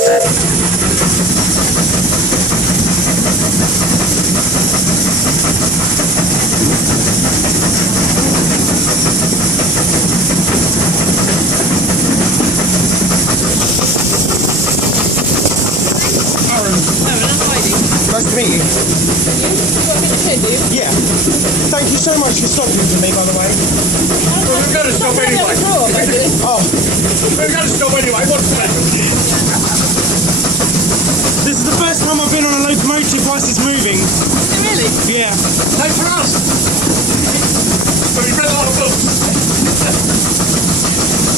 Nice to meet you. Yeah. Thank you so much for stopping for me, by the way. Well, we're going to stop anyway. Oh. We're going to stop anyway. What's that? This is the first time I've been on a locomotive whilst it's moving. Really? Yeah. Same for us. So we've read a lot of books.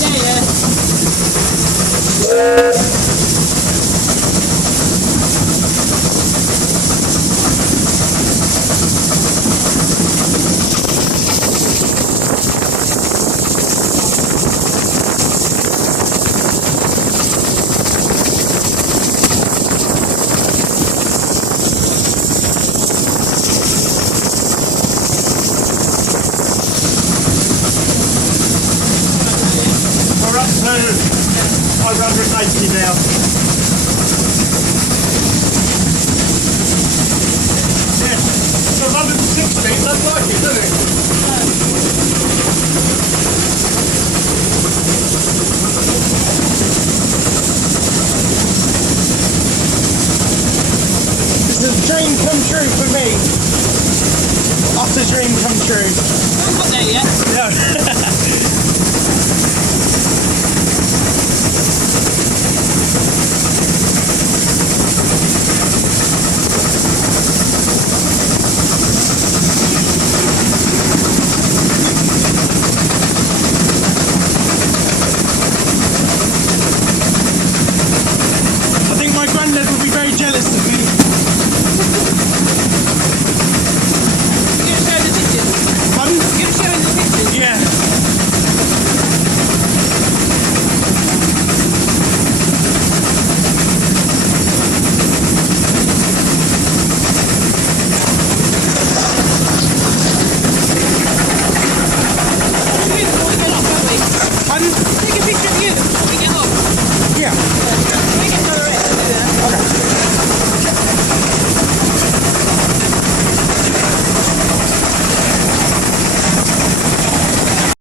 Yeah. We're up to 580 now. Yeah, so 160, that's like it, doesn't it? This is a dream come true for me. Utter dream come true. I'm not there yet. Yeah.